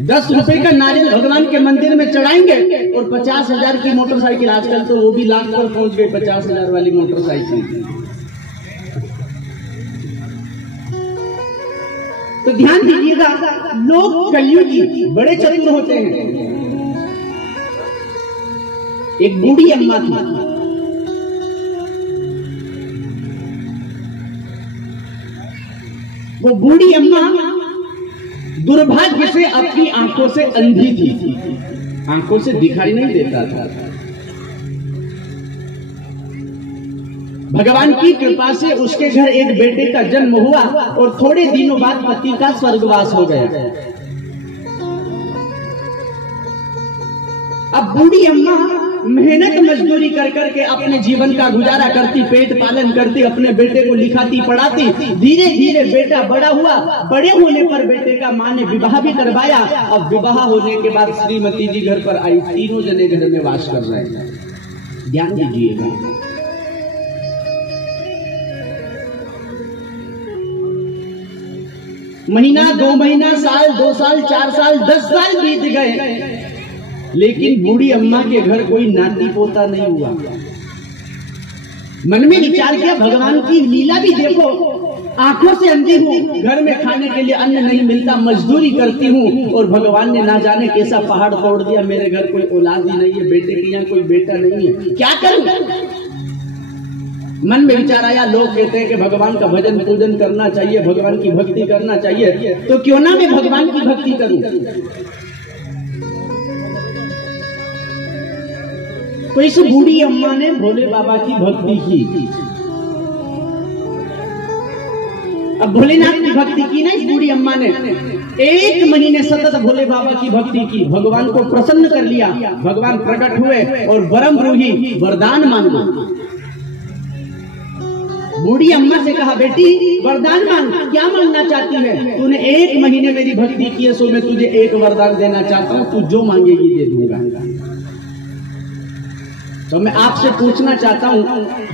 10 रुपए का नारियल भगवान के मंदिर में चढ़ाएंगे और 50,000 की मोटरसाइकिल, आजकल तो वो भी लाख पर पहुंच गई 50,000 वाली मोटरसाइकिल। तो ध्यान दीजिएगा, लोग कलयुगी बड़े चतुर होते हैं। एक बूढ़ी अम्मा थी, वो बूढ़ी अम्मा दुर्भाग्य से अपनी आंखों से अंधी थी, आंखों से दिखाई नहीं देता था। भगवान की कृपा से उसके घर एक बेटे का जन्म हुआ और थोड़े दिनों बाद पति का स्वर्गवास हो गया। अब बूढ़ी अम्मा मेहनत मजदूरी कर करके अपने जीवन का गुजारा करती, पेट पालन करती, अपने बेटे को लिखाती पढ़ाती। धीरे धीरे बेटा बड़ा हुआ, बड़े होने पर बेटे का माँ ने विवाह भी करवाया। अब विवाह होने के बाद श्रीमती जी घर पर आई, तीनों जने घर में वास कर रहे हैं। ध्यान दीजिएगा, महीना, 2 महीना, साल, 2 साल, 4 साल, 10 साल बीत गए, लेकिन बूढ़ी अम्मा के घर कोई नाती पोता नहीं हुआ। मन में विचार किया, भगवान की लीला भी देखो, आंखों से अंधी हूँ, घर में खाने के लिए अन्न नहीं मिलता, मजदूरी करती हूँ और भगवान ने ना जाने कैसा पहाड़ तोड़ दिया, मेरे घर कोई औलाद ही नहीं है, बेटे के यहाँ कोई बेटा नहीं है, क्या करूं? मन में विचार आया, लोग कहते हैं कि भगवान का भजन पूजन करना चाहिए, भगवान की भक्ति करना चाहिए, तो क्यों ना मैं भगवान की भक्ति करूं। तो इस बूढ़ी अम्मा ने भोले बाबा की भक्ति की। अब भोलेनाथ की भक्ति की ना इस बूढ़ी अम्मा ने, 1 महीने सतत भोले बाबा की भक्ति की, भगवान को प्रसन्न कर लिया। भगवान प्रकट हुए और वरम रूही, वरदान मांगा। बूढ़ी अम्मा से कहा, बेटी वरदान मांग, क्या मांगना चाहती है? तूने 1 महीने मेरी भक्ति की है, सो मैं तुझे एक वरदान देना चाहता हूँ, तू जो मांगेगी दे दूंगा। तो मैं आपसे पूछना चाहता हूँ,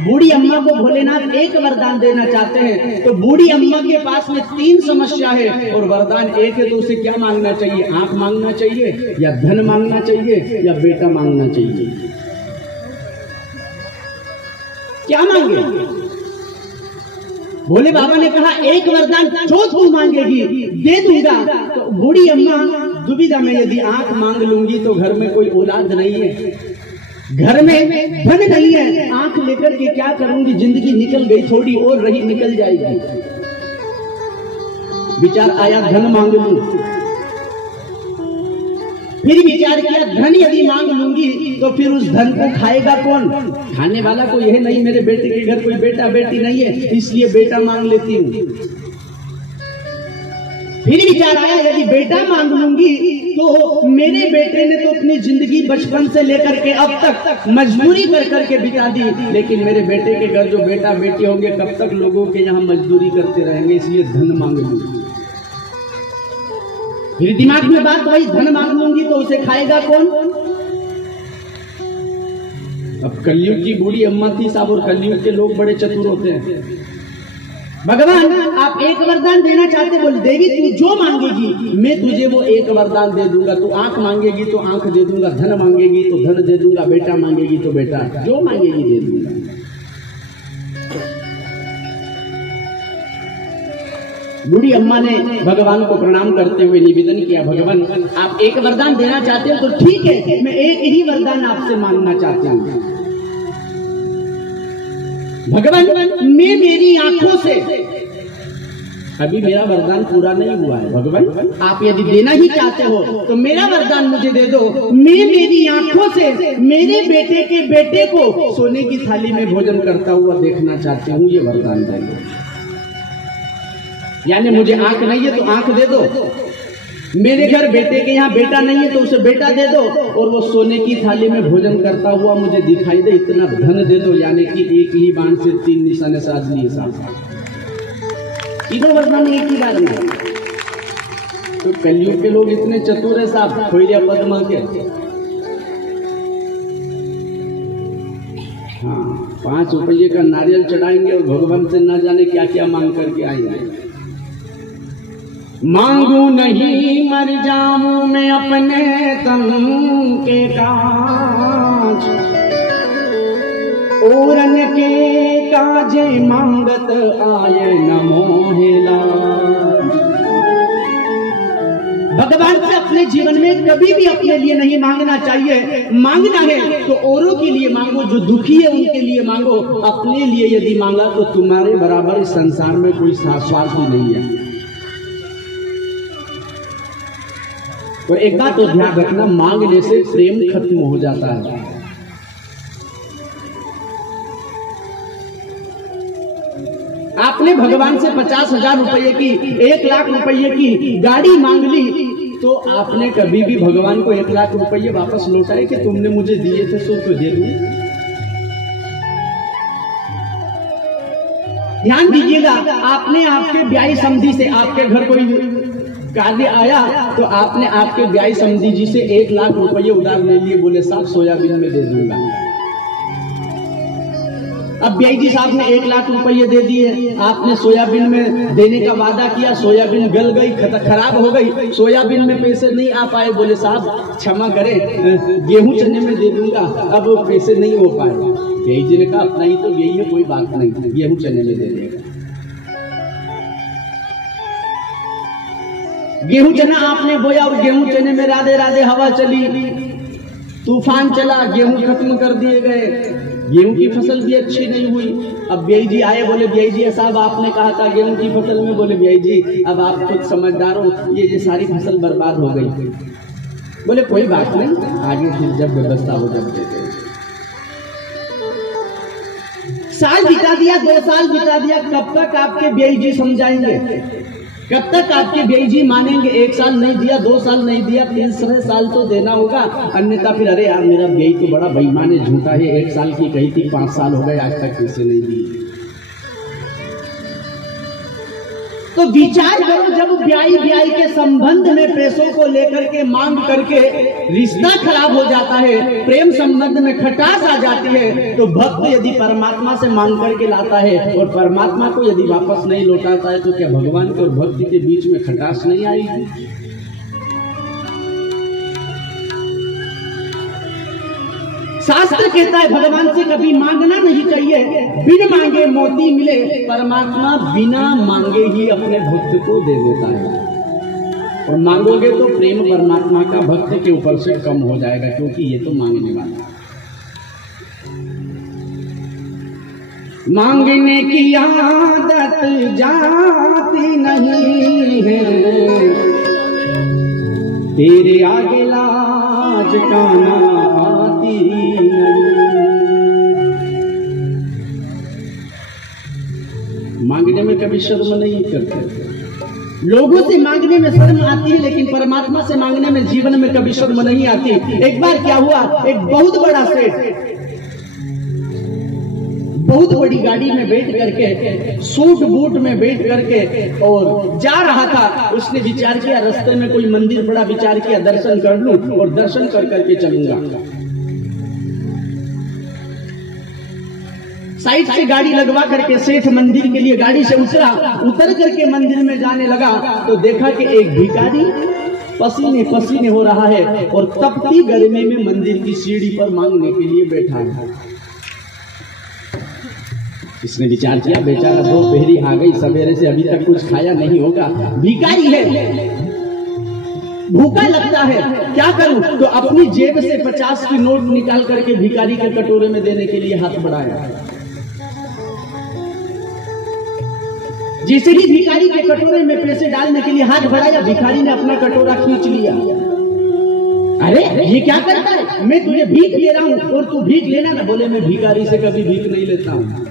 बूढ़ी अम्मा को भोलेनाथ एक वरदान देना चाहते हैं, तो बूढ़ी अम्मा के पास में 3 समस्या है और वरदान एक है, तो उसे क्या मांगना चाहिए? आंख मांगना चाहिए, या धन मांगना चाहिए, या बेटा मांगना चाहिए? क्या मांगे? भोले बाबा ने कहा, एक वरदान जो तू मांगेगी दे दूंगा। तो बूढ़ी अम्मा दुविधा में, यदि आंख मांग लूंगी तो घर में कोई औलाद नहीं है, घर में धन नहीं है, आंख लेकर के क्या करूंगी? जिंदगी निकल गई, थोड़ी और रही, निकल जाएगी। विचार आया, धन मांग लूं। फिर विचार किया, धन यदि मांग लूंगी तो फिर उस धन को खाएगा कौन? खाने वाला कोई यह नहीं, मेरे बेटे के घर कोई बेटा बेटी नहीं है, इसलिए बेटा मांग लेती हूँ। फिर विचार आया, यदि बेटा मांग लूंगी तो मेरे बेटे ने तो अपनी जिंदगी बचपन से लेकर के अब तक मजदूरी कर करके बिता दी, लेकिन मेरे बेटे के घर जो बेटा बेटी होंगे कब तक लोगों के यहाँ मजदूरी करते रहेंगे, इसलिए धन मांग लूंगी। फिर दिमाग में बात वही, धन मांग लूंगी तो उसे खाएगा कौन? अब कलयुग की बूढ़ी अम्मा थी साहब, और कलयुग के लोग बड़े चतुर होते हैं। भगवान आप एक वरदान देना चाहते, बोले देवी तू जो मांगेगी मैं तुझे वो एक वरदान दे दूंगा। तू आंख मांगेगी तो आंख दे दूंगा, धन मांगेगी तो धन दे दूंगा, बेटा मांगेगी तो बेटा, जो मांगेगी दे दूंगा। बूढ़ी अम्मा ने भगवान को प्रणाम करते हुए निवेदन किया, भगवान आप एक वरदान देना चाहते हो तो ठीक है, मैं एक ही वरदान आपसे मांगना चाहती हूँ। भगवान मैं मेरी आंखों से, अभी मेरा वरदान पूरा नहीं हुआ है, भगवान आप यदि देना ही चाहते हो तो मेरा वरदान मुझे दे दो। मैं मेरी आंखों से मेरे बेटे के बेटे को सोने की थाली में भोजन करता हुआ देखना चाहती हूँ, ये वरदान दे दो। यानी मुझे आंख नहीं है तो आंख दे दो, मेरे घर बेटे के यहाँ बेटा नहीं है तो उसे बेटा दे दो, और वो सोने की थाली में भोजन करता हुआ मुझे दिखाई दे, इतना धन दे दो। यानी कि एक ही बाण से 3 निशाने साध लिए साहब, इधर वरदान एक ही बार में। तो कलयुग के लोग इतने चतुर है साहब, खोइया पद्मा के। हाँ, 5 रुपये का नारियल चढ़ाएंगे और भगवान से ना जाने क्या क्या मांग करके आएंगे। मांगू नहीं मर जाऊं मैं अपने तन के काज, औरन के काजे मांगत आए न मोहेला। भगवान से अपने जीवन में कभी भी अपने लिए नहीं मांगना चाहिए। मांगना है तो औरों के लिए मांगो, जो दुखी है उनके लिए मांगो। अपने लिए यदि मांगा तो तुम्हारे बराबर इस संसार में कोई स्वार्थी नहीं है। और एक बात तो ध्यान रखना, मांगने से प्रेम खत्म हो जाता है। आपने भगवान से 50,000 रुपये की, 1 लाख रुपये की गाड़ी मांग ली, तो आपने कभी भी भगवान को 1 लाख रुपये वापस लौटाए कि तुमने मुझे दिए थे सो तो दे दूं? ध्यान दीजिएगा, आपने आपके ब्याह समधी से, आपके घर कोई कार्य आया तो आपने आपके ब्याह समधी जी से 1 लाख रुपये उधार ले लिए, बोले साहब सोयाबीन में दे दूंगा। अब ब्याई जी साहब ने 1 लाख रुपये दे दिए, आपने सोयाबीन में देने का वादा किया, सोयाबीन गल गई, खराब हो गई, सोयाबीन में पैसे नहीं आ पाए, बोले साहब क्षमा करें गेहूं चने में दे दूंगा, अब पैसे नहीं हो पाए। ब्याई जी ने कहा अपना ही तो यही है, कोई बात नहीं, गेहूं चने में दे देगा। गेहूं चना आपने बोया और गेहूं चने में राधे राधे हवा चली, तूफान चला, गेहूं खत्म कर दिए गए, गेहूं की फसल भी अच्छी नहीं हुई। अब ब्याई जी आए, बोले ब्याई जी साहब आपने कहा था गेहूं की फसल में, बोले ब्याई जी अब आप खुद समझदार हो, ये सारी फसल बर्बाद हो गई। बोले कोई बात नहीं, आगे फिर जब व्यवस्था हो जब देते। साल बिता दिया, 2 साल बिता दिया, कब तक आपके ब्याई जी समझाएंगे? कब तक आपके ब्याई जी मानेंगे? 1 साल नहीं दिया, 2 साल नहीं दिया, 3 साल तो देना होगा, अन्यथा फिर अरे यार मेरा ब्याई तो बड़ा बेईमान है, झूठा है, 1 साल की कही थी, 5 साल हो गए आज तक पैसे नहीं दिए। तो विचार करो, जब ब्याई के संबंध में पैसों को लेकर के मांग करके रिश्ता खराब हो जाता है, प्रेम संबंध में खटास आ जाती है, तो भक्त यदि परमात्मा से मांग करके लाता है और परमात्मा को यदि वापस नहीं लौटाता है, तो क्या भगवान के और भक्ति के बीच में खटास नहीं आएगी? शास्त्र कहता है भगवान से कभी मांगना नहीं चाहिए, बिन मांगे मोती मिले। परमात्मा बिना मांगे ही अपने भक्त को दे देता है। और मांगोगे तो प्रेम परमात्मा का भक्त के ऊपर से कम हो जाएगा, क्योंकि ये तो मांगने वाला। मांगने की आदत जाती नहीं है, तेरे आगे लाज काना आती नहीं। मांगने में कभी शर्म नहीं करते। लोगों से मांगने में शर्म आती है, लेकिन परमात्मा से मांगने में जीवन में कभी शर्म नहीं आती। एक बार क्या हुआ, एक बहुत बड़ा सेठ बहुत बड़ी गाड़ी में बैठ करके, सूट बूट में बैठ करके और जा रहा था। उसने विचार किया रास्ते में कोई मंदिर पड़ा, विचार किया दर्शन कर लूं और दर्शन कर करके चलूंगा। साइड से गाड़ी लगवा करके सेठ मंदिर के लिए गाड़ी से उतर करके मंदिर में जाने लगा, तो देखा कि एक भिखारी पसीने पसीने हो रहा है और तपती गर्मी में मंदिर की सीढ़ी पर मांगने के लिए बैठा है। इसने विचार किया बेचारा दोपहरी आ गई, सवेरे से अभी तक कुछ खाया नहीं होगा, भिखारी है, भूखा लगता है, क्या करूं? तो अपनी जेब से 50 की नोट निकाल करके भिखारी के कटोरे में देने के लिए हाथ बढ़ाया। जैसे ही भिखारी के कटोरे में पैसे डालने के लिए हाथ बढ़ाया, भिखारी ने अपना कटोरा खींच लिया। अरे ये क्या करता है, मैं तुझे भीख दे रहा हूं और तू भीख लेना ना। बोले मैं भिखारी से कभी भीख नहीं लेता हूं।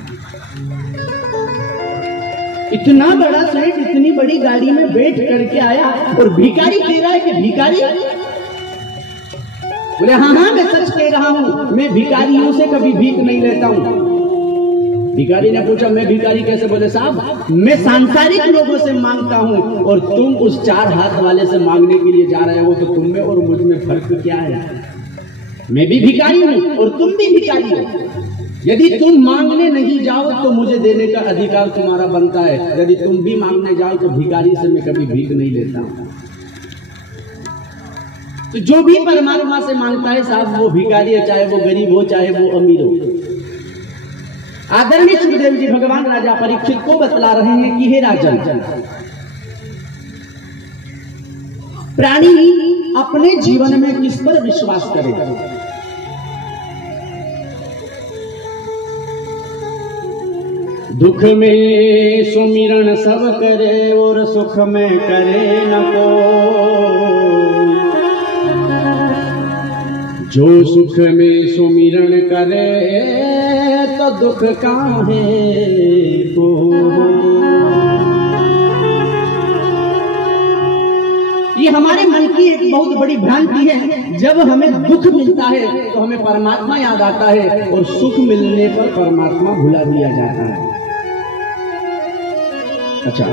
इतना बड़ा सेठ इतनी बड़ी गाड़ी में बैठ करके आया और भिखारी कह रहा है कि भिखारी? बोले हाँ मैं सच कह रहा हूं, मैं भिखारियों से कभी भीख नहीं लेता हूं। भिखारी ने पूछा मैं भिखारी कैसे? बोले साहब मैं सांसारिक लोगों से मांगता हूं और तुम उस 4 हाथ वाले से मांगने के लिए जा रहे हो, तो तुम में और मुझ में फर्क क्या है? मैं भी भिखारी हूं और तुम भी भिखारी हो। यदि तुम मांगने नहीं जाओ तो मुझे देने का अधिकार तुम्हारा बनता है। यदि तुम भी मांगने जाओ तो भिखारी से मैं कभी भीख नहीं लेता। तो जो भी परमात्मा से मांगता है साहब, वो भिखारी है, चाहे वो गरीब हो चाहे वो अमीर हो। आदरणीय सुखदेव जी भगवान राजा परीक्षित को बतला रहे हैं कि हे राजन, प्राणी अपने जीवन में किस पर विश्वास करे। दुख में सुमिरन सब करे और सुख में करे न को। जो सुख में सुमिरन करे तो दुख काहे को। ये हमारे मन की एक बहुत बड़ी भ्रांति है। जब हमें दुख मिलता है तो हमें परमात्मा याद आता है और सुख मिलने पर परमात्मा भुला दिया जाता है। अच्छा,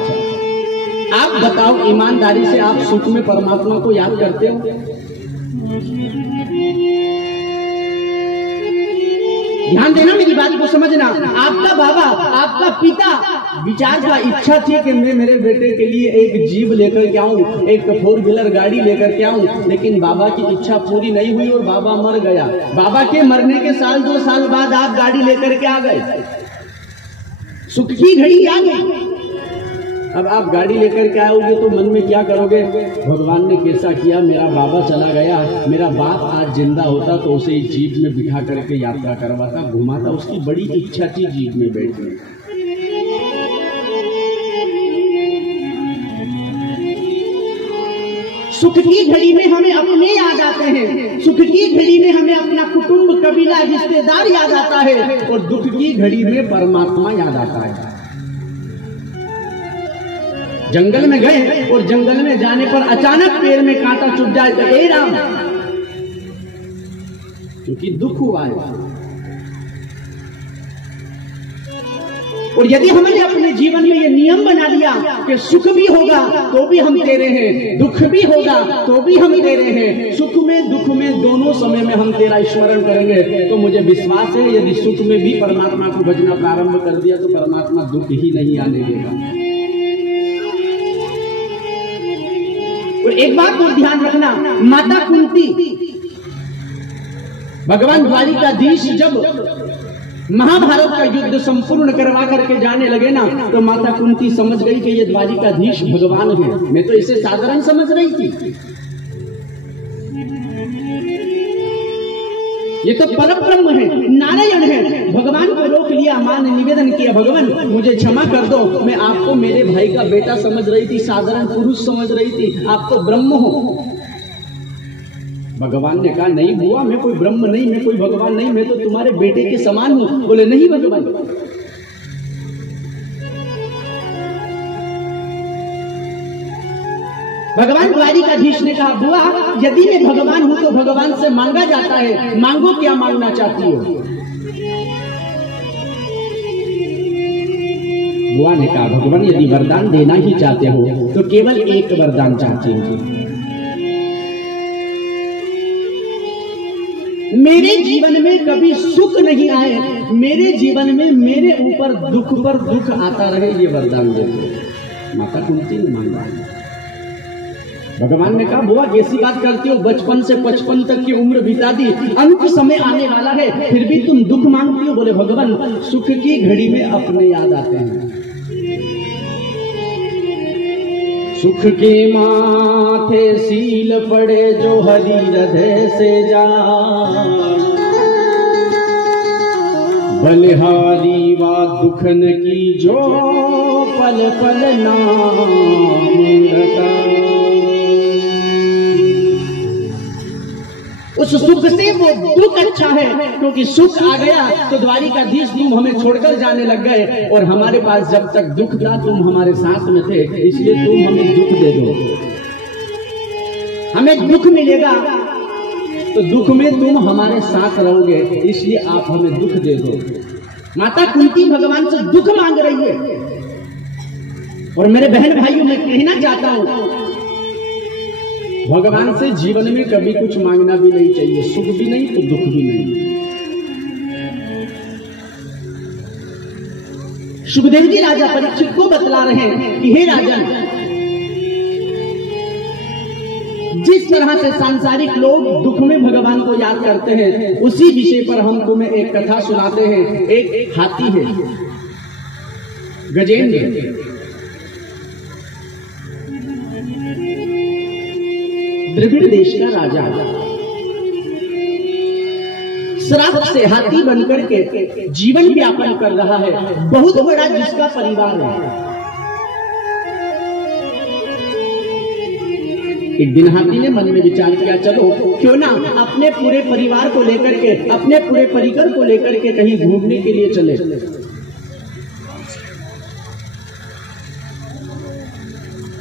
आप बताओ ईमानदारी से, आप सुख में परमात्मा को याद करते हो? ध्यान देना, मेरी बात को समझना। आपका बाबा, आपका पिता विचार का इच्छा थी कि मैं मेरे बेटे के लिए एक जीप लेकर के आऊं, एक 4 व्हीलर गाड़ी लेकर के आऊं, लेकिन बाबा की इच्छा पूरी नहीं हुई और बाबा मर गया। बाबा के मरने के 2 साल बाद आप गाड़ी लेकर के आ गए, सुख की घड़ी आ गई। अब आप गाड़ी लेकर के आओगे तो मन में क्या करोगे? भगवान ने कैसा किया, मेरा बाबा चला गया, मेरा बाप आज जिंदा होता तो उसे इस जीप में बिठा करके यात्रा करवाता, घुमाता। उसकी बड़ी इच्छा थी जीप में बैठने। सुख की घड़ी में हमें अपने याद आते हैं, सुख की घड़ी में हमें अपना कुटुंब, कबीला, रिश्तेदार याद आता है, और दुख की घड़ी में परमात्मा याद आता है। जंगल में गए और जंगल में जाने पर अचानक पैर में कांटा चुभ जाए तो हे राम, क्योंकि दुख हुआ है। और यदि हमने अपने जीवन में ये नियम बना लिया कि सुख भी होगा तो भी हम तेरे हैं, दुख भी होगा तो भी हम तेरे हैं, सुख में दुख में दोनों समय में हम तेरा स्मरण करेंगे, तो मुझे विश्वास है यदि सुख में भी परमात्मा को भजना प्रारंभ कर दिया तो परमात्मा दुख ही नहीं आने देगा। और एक बात और ध्यान रखना, माता कुंती भगवान द्वारिकाधीश जब महाभारत का युद्ध संपूर्ण करवा करके जाने लगे ना, तो माता कुंती समझ गई कि ये द्वारिकाधीश भगवान है। मैं तो इसे साधारण समझ रही थी, ये तो परब्रह्म है, नारायण है। भगवान को रोक लिया, मां ने निवेदन किया, भगवान मुझे क्षमा कर दो, मैं आपको मेरे भाई का बेटा समझ रही थी, साधारण पुरुष समझ रही थी, आप तो ब्रह्म हो। भगवान ने कहा नहीं बुआ, मैं कोई ब्रह्म नहीं, मैं कोई भगवान नहीं, मैं तो तुम्हारे बेटे के समान हूं। बोले नहीं भगवान। भगवान द्वारिकाधीश ने कहा बुआ, यदि मैं भगवान हूं तो भगवान से मांगा जाता है, मांगो, क्या मांगना चाहती हो? बुआ ने कहा भगवान यदि वरदान देना ही चाहते हो तो केवल एक वरदान चाहती हूं, मेरे जीवन में कभी सुख नहीं आए, मेरे जीवन में मेरे ऊपर दुख पर दुख आता रहे, ये वरदान दे दो। माता कुंती ने मांगा। भगवान ने कहा बुआ कैसी बात करती हो, बचपन से 55 तक की उम्र बिता दी, अंत समय आने वाला है, फिर भी तुम दुख मांगती हो। बोले भगवान सुख की घड़ी में अपने याद आते हैं। सुख के माथे सील पड़े जो हरि हृदय से जा, बलिहारी वा दुखन की जो पल पल नाम रटा। उस सुख से वो दुख अच्छा है, क्योंकि सुख आ गया तो द्वारिकाधीश तुम हमें छोड़कर जाने लग गए, और हमारे पास जब तक दुख था तुम हमारे साथ में थे, इसलिए तुम हमें दुख दे दो। हमें दुख मिलेगा तो दुख में तुम हमारे साथ रहोगे, इसलिए आप हमें दुख दे दो। माता कुंती भगवान से दुख मांग रही है। और मेरे बहन भाइयों मैं कहना चाहता हूं, भगवान से जीवन में कभी कुछ मांगना भी नहीं चाहिए, सुख भी नहीं तो दुख भी नहीं। सुखदेव जी राजा परीक्षित को बतला रहे हैं कि हे राजन, जिस तरह से सांसारिक लोग दुख में भगवान को याद करते हैं, उसी विषय पर हम तुम्हें एक कथा सुनाते हैं। एक हाथी है, गजेंद्र, द्रविड़ देश का राजा, श्राप से हाथी बनकर के जीवन व्यापन कर रहा है। बहुत बड़ा जिसका परिवार है। एक दिन हाथी ने मन में विचार किया, चलो क्यों ना अपने पूरे परिवार को लेकर के, अपने पूरे परिकर को लेकर के कहीं घूमने के लिए चले।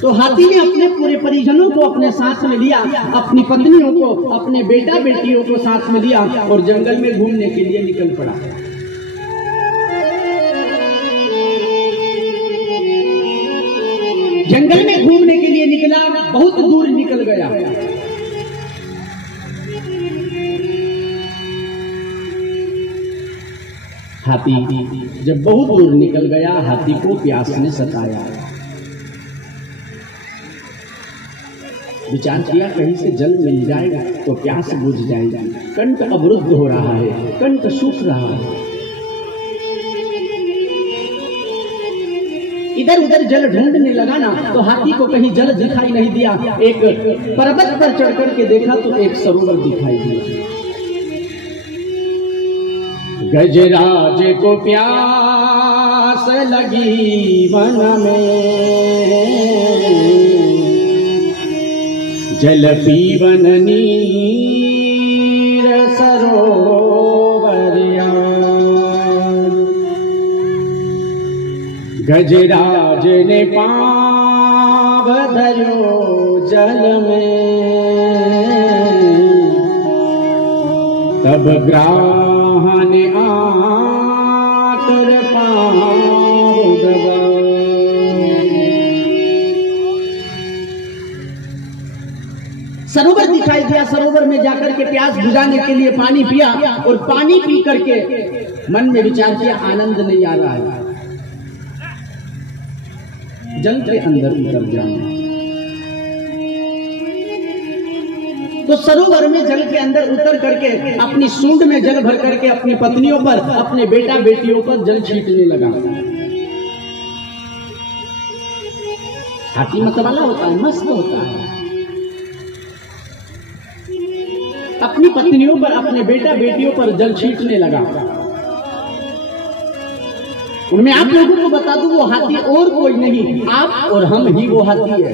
तो हाथी ने अपने पूरे परिजनों को अपने साथ में लिया, अपनी पत्नियों को, अपने बेटा बेटियों को साथ में लिया और जंगल में घूमने के लिए निकल पड़ा। जंगल में घूमने के लिए निकला, बहुत दूर निकल गया। हाथी जब बहुत दूर निकल गया, हाथी को प्यास ने सताया। विचार किया कहीं से जल मिल जाएगा तो प्यास बुझ जाएगी। कंठ अवरुद्ध हो रहा है, कंठ सूख रहा है। इधर उधर जल ढूंढने लगा ना, तो हाथी को कहीं जल दिखाई नहीं दिया। एक पर्वत पर चढ़ करके देखा तो एक सरोवर दिखाई दिया। गजराज को प्यास लगी वन में, जल पीवन नीर सरोवर यार। गजराज ने पाँव धरो जल में, तब ग्राह ने आकर पाँव दबा। सरोवर दिखाई दिया। सरोवर में जाकर के प्यास बुझाने के लिए पानी पिया और पानी पी करके मन में विचार किया, आनंद नहीं आ रहा है, जल के अंदर उतर जाऊं। तो सरोवर में जल के अंदर उतर करके अपनी सूंड में जल भर करके अपनी पत्नियों पर, अपने बेटा बेटियों पर जल छींटने लगा। हाथी मतवाला होता है, मस्त होता है। अपनी पत्नियों पर, अपने बेटा बेटियों पर जल छींटने लगा। उनमें आप लोगों को बता दूं, वो हाथी और कोई नहीं, आप और हम ही वो हाथी है।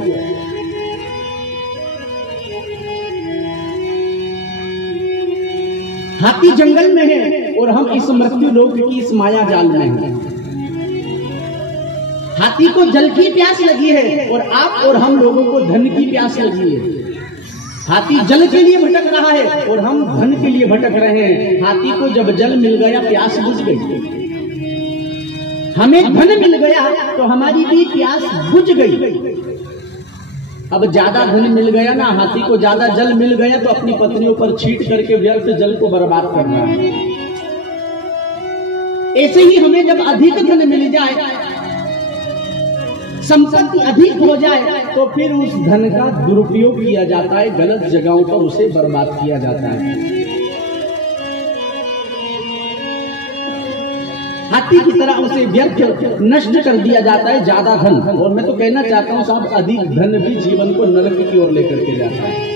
हाथी जंगल में है और हम इस मृत्यु लोक की इस माया जाल में हैं। हाथी को जल की प्यास लगी है और आप और हम लोगों को धन की प्यास लगी है। हाथी जल के लिए भटक रहा है और हम धन के लिए भटक रहे हैं। हाथी को जब जल मिल गया, प्यास बुझ गई। हमें धन मिल गया तो हमारी भी प्यास बुझ गई। अब ज्यादा धन मिल गया ना, हाथी को ज्यादा जल मिल गया तो अपनी पत्नियों पर छींट करके व्यर्थ जल को बर्बाद कर रहा है। ऐसे ही हमें जब अधिक धन मिल जाए, संपत्ति अधिक हो जाए, तो फिर उस धन का दुरुपयोग किया जाता है, गलत जगहों पर उसे बर्बाद किया जाता है। हाथी की तरह उसे व्यर्थ नष्ट कर दिया जाता है ज्यादा धन। और मैं तो कहना चाहता हूं साहब, अधिक धन भी जीवन को नरक की ओर लेकर के जाता है।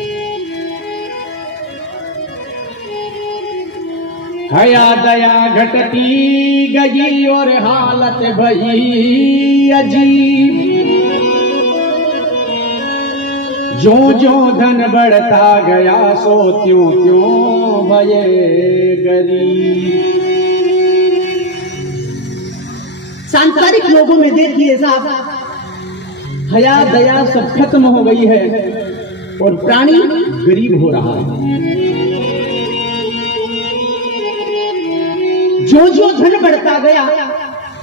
हया दया घटती गई और हालत भई अजीब, जो जो धन बढ़ता गया सो त्यों त्यों भये गरीब। सांसारिक लोगों में देखिए साहब, हया दया सब खत्म हो गई है और प्राणी गरीब हो रहा है। जो जो धन बढ़ता गया,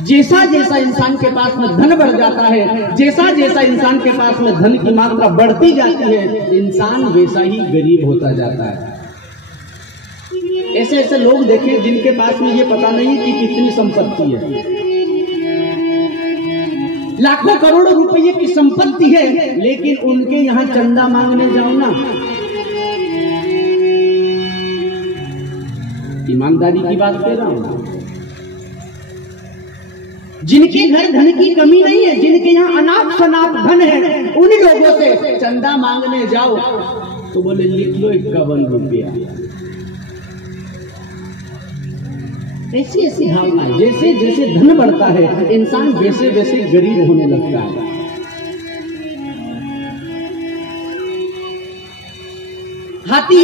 जैसा जैसा इंसान के पास में धन बढ़ जाता है, जैसा जैसा इंसान के पास में धन की मात्रा बढ़ती जाती है, इंसान वैसा ही गरीब होता जाता है। ऐसे ऐसे लोग देखे जिनके पास में ये पता नहीं कि कितनी संपत्ति है। लाखों करोड़ों रुपये की संपत्ति है, लेकिन उनके यहाँ चंदा मांगने जाओ ना, ईमानदारी की बात कर रहा हूं, जिनके घर धन की कमी नहीं है, जिनके यहाँ अनाप शनाप धन है, उन लोगों से चंदा मांगने जाओ तो बोले लिख लो 51 रुपया। ऐसी ऐसी भावना, जैसे जैसे धन बढ़ता है इंसान वैसे वैसे गरीब होने लगता है। हाथी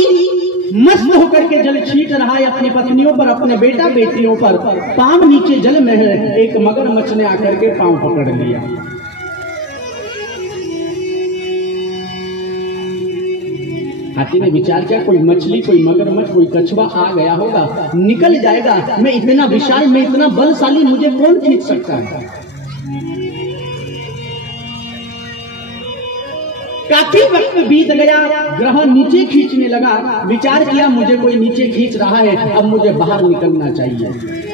मस्त होकर के जल छीट रहा है अपनी पत्नियों पर, अपने बेटा बेटियों पर, पांव नीचे जल में है, एक मगरमच्छ ने आकर के पांव पकड़ लिया। हाथी ने विचार किया कोई मछली, कोई मगरमच्छ, कोई कछुआ आ गया होगा, निकल जाएगा, मैं इतना विशाल, मैं इतना बलशाली, मुझे कौन खींच सकता है। काफी वक्त बीत गया, ग्रह नीचे खींचने लगा, विचार किया मुझे कोई नीचे खींच रहा है, अब मुझे बाहर निकलना चाहिए।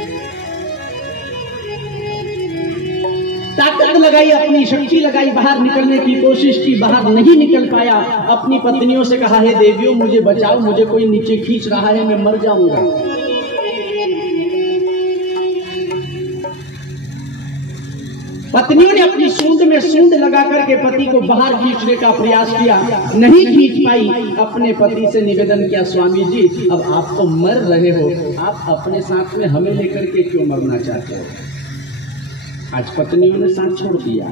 ताकत लगाई, अपनी शक्ति लगाई, बाहर निकलने की कोशिश की, बाहर नहीं निकल पाया। अपनी पत्नियों से कहा है देवियों मुझे बचाओ, मुझे कोई नीचे खींच रहा है, मैं मर जाऊंगा। पत्नियों ने अपनी सूंड में सूंड लगा करके पति को बाहर खींचने का प्रयास किया, नहीं खींच पाई। अपने पति से निवेदन किया स्वामी जी अब आप तो मर रहे हो, आप अपने साथ में हमें लेकर के क्यों मरना चाहते हो। आज पत्नियों ने साथ छोड़ दिया,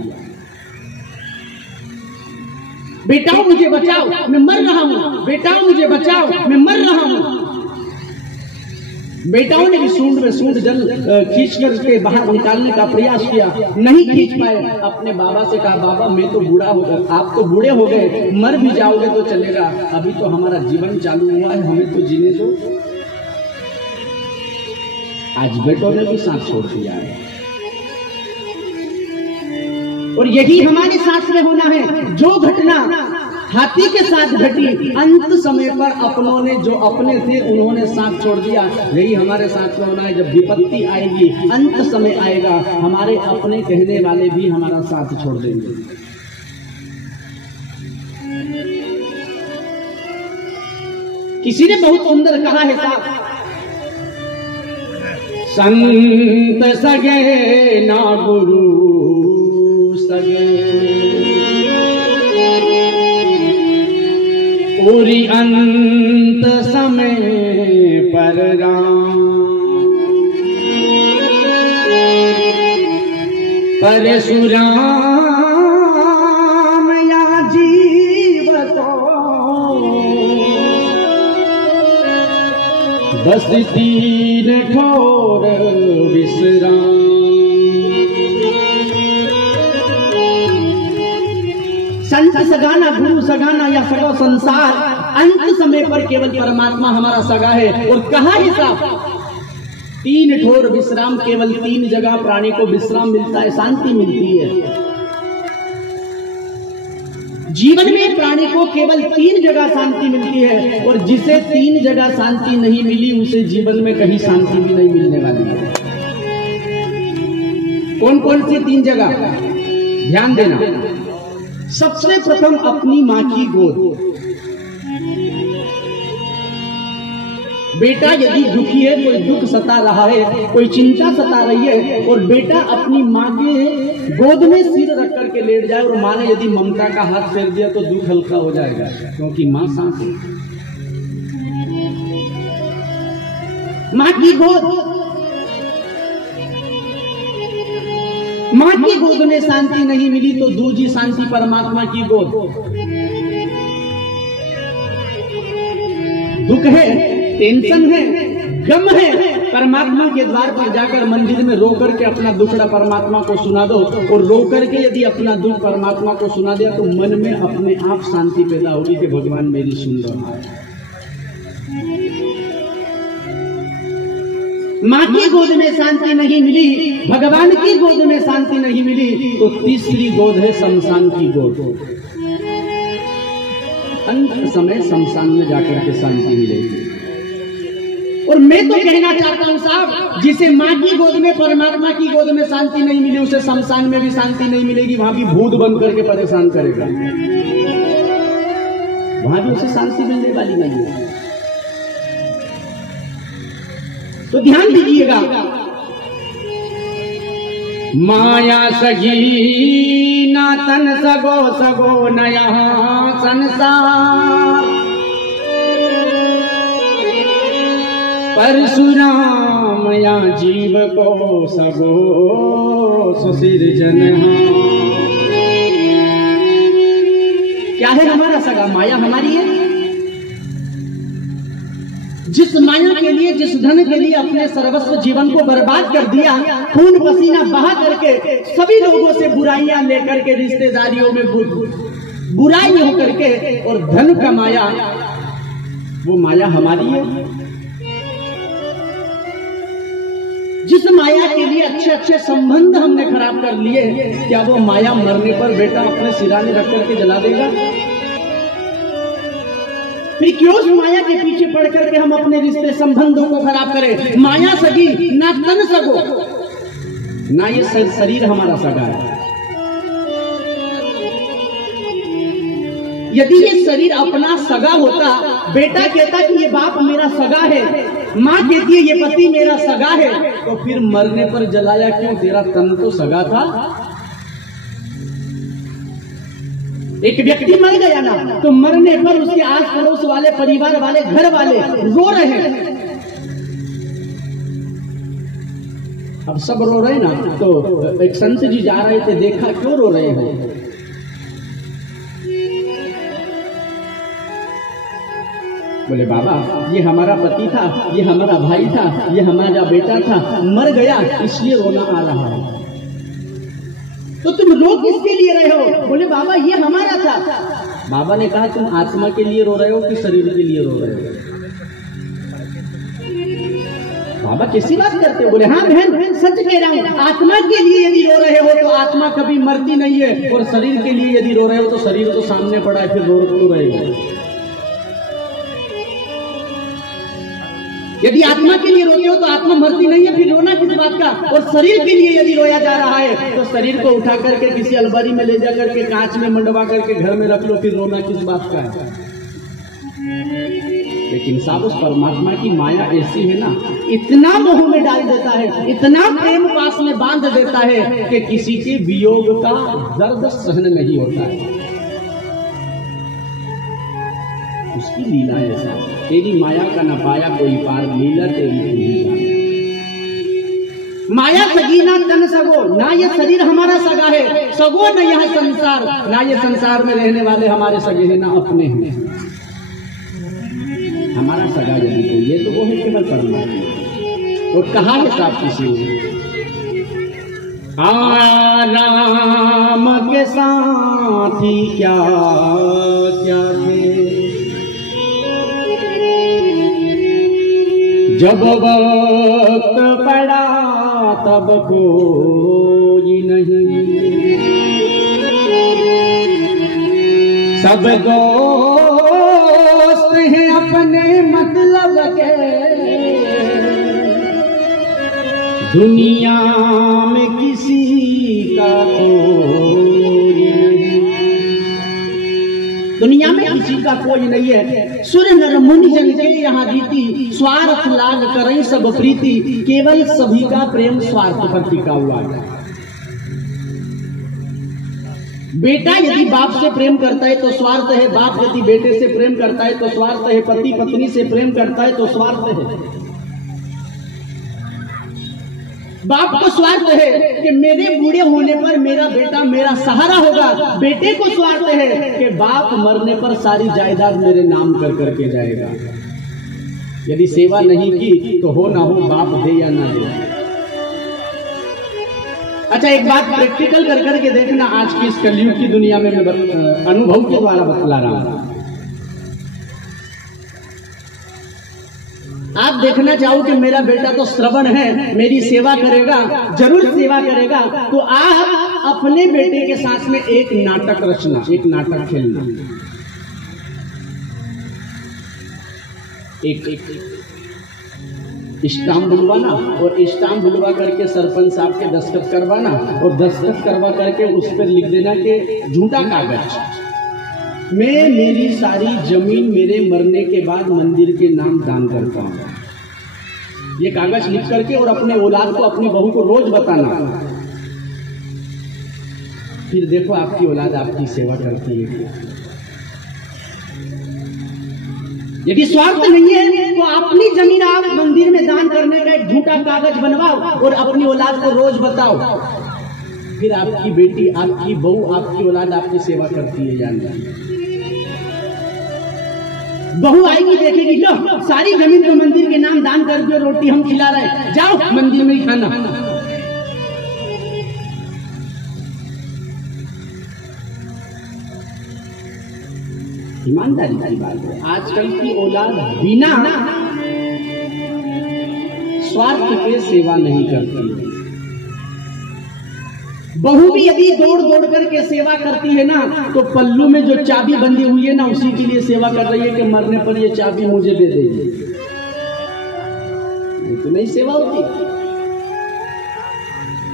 बेटाओ मुझे बचाओ मैं मर रहा हूं, बेटाओ मुझे बचाओ मैं मर रहा हूं। बेटाओं ने भी सूंड में सूंड जल खींच करके बाहर निकालने का प्रयास किया, नहीं खींच पाए। अपने बाबा से कहा बाबा मैं तो बूढ़ा हो गया, आप तो बूढ़े हो गए, मर भी जाओगे तो चलेगा, अभी तो हमारा जीवन चालू हुआ है, हमें तो जीने दो। आज बेटों ने भी साथ छोड़ दिया है, और यही हमारे साथ में होना है। जो घटना हाथी के साथ घटी, अंत समय पर अपनों ने, जो अपने थे उन्होंने साथ छोड़ दिया, यही हमारे साथ में होना है। जब विपत्ति आएगी, अंत समय आएगा, हमारे अपने कहने वाले भी हमारा साथ छोड़ देंगे। किसी ने बहुत सुंदर कहा है साहब, संत सगे ना गुरु सगे, पूरी अंत समय पर राम, परशुराम या जीवतो, बस तीन ठोर विश्राम। संत सगाना, गुरु सगाना या सगा संसार, अंत समय पर केवल परमात्मा हमारा सगा है। और कहा है साहब तीन ठोर विश्राम, केवल तीन जगह प्राणी को विश्राम मिलता है, शांति मिलती है। जीवन में प्राणी को केवल तीन जगह शांति मिलती है, और जिसे तीन जगह शांति नहीं मिली उसे जीवन में कहीं शांति भी नहीं मिलने वाली है। कौन कौन सी तीन जगह, ध्यान देना। सबसे प्रथम अपनी मां की गोद। बेटा यदि दुखी है, कोई दुख सता रहा है, कोई चिंता सता रही है, और बेटा अपनी मां के गोद में सिर रख करके लेट जाए, और मां ने यदि ममता का हाथ फेर दिया तो दुख हल्का हो जाएगा, क्योंकि मां साथ है। मां की गोद, मां की गोद में शांति नहीं मिली तो दूजी शांति परमात्मा की गोद। दुख है, टेंशन है, गम है, परमात्मा के द्वार पर जाकर मंदिर में रो करके अपना दुखड़ा परमात्मा को सुना दो, और रो करके यदि अपना दुख परमात्मा को सुना दिया तो मन में अपने आप शांति पैदा होगी कि भगवान मेरी सुन रहा है। मां की गोद में शांति नहीं मिली, भगवान की गोद में शांति नहीं मिली, तो तीसरी गोद है शमशान की गोद। अंत समय शमशान में जाकर के शांति मिलेगी। और मैं तो कहना चाहता हूं साहब, जिसे माँ की गोद में परमात्मा की गोद में शांति नहीं मिली, उसे शमशान में भी शांति नहीं मिलेगी। वहां भी भूत बन करके परेशान करेगा, वहां भी उसे शांति मिलने वाली नहीं है। तो ध्यान दीजिएगा, माया सगी ना तन सगो सगो नया संसार, परशुराम या जीव को सगो सुसिरजन। क्या है हमारा सगा? माया हमारी है। जिस माया के लिए, जिस धन के लिए अपने सर्वस्व जीवन को बर्बाद कर दिया, खून पसीना बहा करके सभी लोगों से बुराइयां लेकर के, रिश्तेदारियों में बुराई हो करके और धन कमाया, वो माया हमारी है। जिस माया के लिए अच्छे अच्छे संबंध हमने खराब कर लिए, क्या वो माया मरने पर बेटा अपने सिराने रख करके जला देगा? फिर क्यों उस माया के पीछे पड़ करके हम अपने रिश्ते संबंधों को खराब करें? माया सगी ना तन सगो, ना ये शरीर हमारा सगा है। यदि ये शरीर अपना सगा होता, बेटा कहता कि ये बाप मेरा सगा है, माँ कहती है ये पति मेरा सगा है, तो फिर मरने पर जलाया क्यों? तेरा तन तो सगा था। एक व्यक्ति मर गया ना, तो मरने पर उसके आस पड़ोस वाले, परिवार वाले, घर वाले रो रहे हैं। अब सब रो रहे ना, तो एक संत जी जा रहे थे, देखा क्यों रो रहे हो? बोले बाबा ये हमारा पति था, ये हमारा भाई था, ये हमारा बेटा था, मर गया इसलिए रोना आ रहा है। तो तुम रो किसके लिए रहे हो? बोले बाबा ये हमारा था। बाबा ने कहा तुम आत्मा के लिए रो रहे हो कि शरीर के लिए रो रहे हो? बाबा कैसी बात करते हो? बोले हाँ बहन सच कह रहा हूँ, आत्मा के लिए यदि रो रहे हो तो आत्मा कभी मरती नहीं है, और शरीर के लिए यदि रो रहे हो तो शरीर तो सामने पड़ा है, फिर रो क्यों रहे हो? यदि आत्मा के लिए रोते हो तो आत्मा मरती नहीं है, फिर रोना किस बात का? और शरीर के लिए यदि रोया जा रहा है तो शरीर को उठा करके किसी अलमारी में ले जा करके कांच में मंडवा करके घर में रख लो, फिर रोना किस बात का है? लेकिन साहब उस परमात्मा की माया ऐसी है ना, इतना मोह में डाल देता है, इतना प्रेम पास में बांध देता है कि किसी के वियोग का दर्द सहन नहीं होता है। उसकी लीला है साहब, तेरी माया का न पाया कोई पार, लीला तेरी पूरी। माया सगी ना तन सगो, ना ये शरीर हमारा सगा है, सगो न यह संसार, ना ये संसार में रहने वाले हमारे सगे हैं, ना अपने हैं। हमारा सगा यदि तो ये तो वो है केवल परमात्मा। तो कहा है साहब किसी ने, राम के साथी क्या क्या थे, जब वक्त पड़ा तब कोई नहीं, सब दोस्त हैं अपने मतलब के, दुनिया में किसी का कोई नहीं, दुनिया में किसी का कोई नहीं है। सूर्य नर मुनि जन के यहाँ रीति, स्वार्थ लाग करई सब प्रीति, केवल सभी का प्रेम स्वार्थ पर टिका हुआ है। बेटा यदि बाप से प्रेम करता है तो स्वार्थ है, बाप यदि बेटे से प्रेम करता है तो स्वार्थ है, पति पत्नी से प्रेम करता है तो स्वार्थ है। बाप को स्वार्थ है कि मेरे बूढ़े होने पर मेरा बेटा मेरा सहारा होगा, बेटे को स्वार्थ है कि बाप मरने पर सारी जायदाद मेरे नाम कर करके जाएगा। यदि सेवा नहीं की तो हो ना हो, बाप दे या ना दे। अच्छा एक बात प्रैक्टिकल कर करके देखना, आज की इस कलयुग की दुनिया में मैं अनुभव के द्वारा बतला रहा हूं। आप देखना चाहो कि मेरा बेटा तो श्रवण है, मेरी सेवा करेगा, जरूर सेवा करेगा, तो आप अपने बेटे के साथ में एक नाटक रचना, एक नाटक खेलना। स्टाम्प बुलवाना और स्टाम्प बुलवा करके सरपंच साहब के दस्तखत करवाना और दस्तखत करवा करके उस पर लिख देना कि झूठा कागज, मैं मेरी सारी जमीन मेरे मरने के बाद मंदिर के नाम दान करता हूं। ये कागज लिख करके और अपने औलाद को, अपनी बहू को रोज बताना। फिर देखो आपकी औलाद आपकी सेवा करती है। यदि स्वार्थ नहीं है तो अपनी जमीन आप मंदिर में दान करने का एक झूठा कागज बनवाओ और अपनी औलाद को रोज बताओ। फिर आपकी बेटी, आपकी बहू, आपकी औलाद आपकी सेवा करती है। जानना बहू आएगी, देखेगी, लो सारी जमीन को मंदिर के नाम दान कर दियो, रोटी हम खिला रहे हैं, जाओ मंदिर में ही खाना। ईमानदारी की बात है। आजकल की औलाद बिना स्वार्थ के सेवा नहीं करती। बहू भी यदि दौड़ दौड़ करके सेवा करती है ना, तो पल्लू में जो चाबी बंधी हुई है ना, उसी के लिए सेवा कर रही है कि मरने पर ये चाबी मुझे दे देगी। तो नहीं सेवा होती।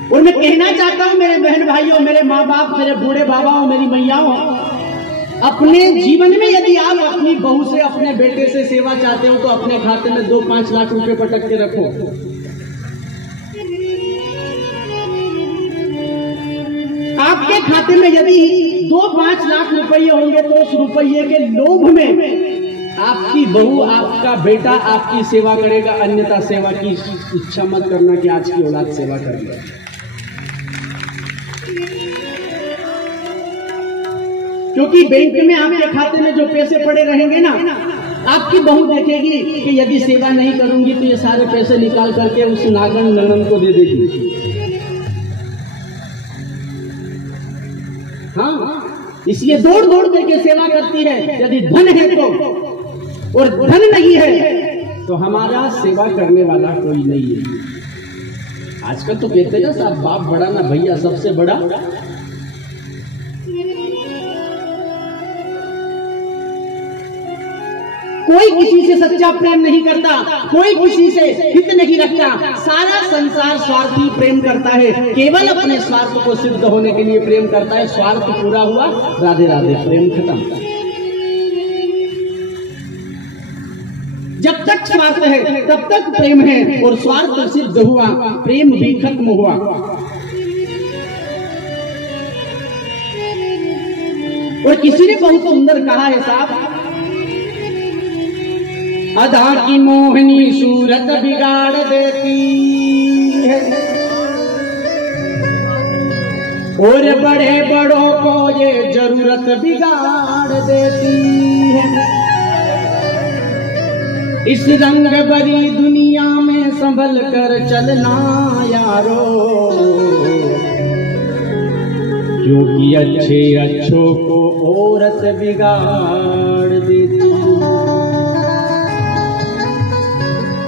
और मैं कहना चाहता हूं मेरे बहन भाइयों, मेरे माँ बाप, मेरे बूढ़े बाबाओं, मेरी मैयाओं, अपने जीवन में यदि आप अपनी बहू से, अपने बेटे से सेवा चाहते हो तो अपने खाते में 2-5 लाख रुपए पटक के रखो। आपके खाते में यदि 2-5 लाख रुपये होंगे तो उस रुपये के लोभ में आपकी बहू, आपका बेटा आपकी सेवा करेगा, अन्यथा सेवा की इच्छा मत करना कि आज की औलाद सेवा करेगा। क्योंकि बैंक में आपके खाते में जो पैसे पड़े रहेंगे ना, आपकी बहू देखेगी कि यदि सेवा नहीं करूंगी तो ये सारे पैसे निकाल करके उस नागन ननन को दे देगी। हाँ, इसलिए दौड़ दौड़ करके सेवा करती है। यदि धन है तो, और धन नहीं है तो हमारा सेवा करने वाला कोई नहीं है। आजकल तो कहते हैं साहब, बाप बड़ा ना भैया सबसे बड़ा। कोई किसी से सच्चा प्रेम नहीं करता, कोई किसी से हित नहीं रखता। सारा संसार स्वार्थी प्रेम करता है, केवल अपने स्वार्थ को सिद्ध होने के लिए प्रेम करता है। स्वार्थ पूरा हुआ, राधे राधे, प्रेम खत्म। जब तक स्वार्थ है तब तक प्रेम है, और स्वार्थ सिद्ध हुआ, प्रेम भी खत्म हुआ। और किसी ने बहुत सुंदर कहा है साहब, अधा की मोहनी सूरत बिगाड़ देती है, और बड़े बड़ों को ये जरूरत बिगाड़ देती है। इस रंग भरी दुनिया में संभल कर चलना यारो, क्योंकि अच्छे अच्छों को औरत बिगाड़ देती है।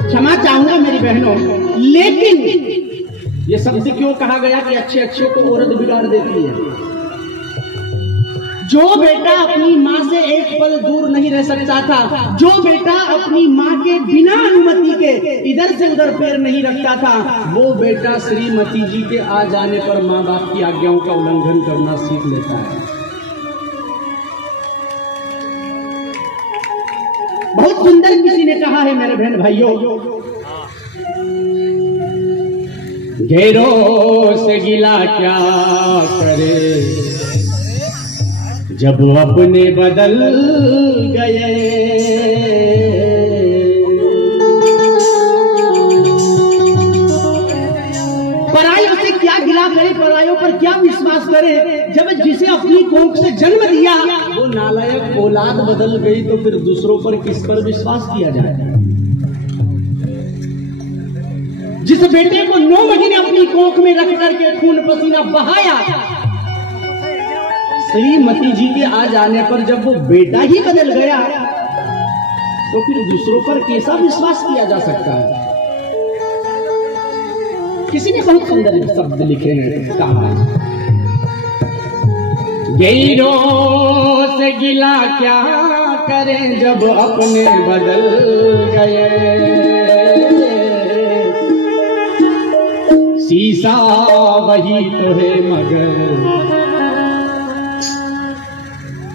क्षमा चाहूंगा मेरी बहनों, लेकिन ये शब्द क्यों कहा गया कि अच्छे अच्छों को औरत बिगाड़ देती है? जो बेटा अपनी माँ से एक पल दूर नहीं रह सकता था, जो बेटा अपनी माँ के बिना अनुमति के इधर से उधर पैर नहीं रखता था, वो बेटा श्रीमती जी के आ जाने पर माँ बाप की आज्ञाओं का उल्लंघन करना सीख लेता है। बहुत सुंदर किसी ने कहा है मेरे बहन भाइयों, गैरों से गिला क्या करे जब अपने बदल गए। परायों से क्या गिला करे, परायों पर क्या विश्वास करे, जब जिसे अपनी कोख से जन्म दिया वो नालायक औलाद बदल गई, तो फिर दूसरों पर किस पर विश्वास किया जाए? जिस बेटे को 9 महीने अपनी कोख में रख करके खून पसीना बहाया, श्रीमती जी के आ जाने पर जब वो बेटा ही बदल गया, तो फिर दूसरों पर कैसा विश्वास किया जा सकता है? किसी ने बहुत सुंदर शब्द लिखे हैं, कहा गैरों से गिला क्या करें जब अपने बदल गए। शीशा वही तो है मगर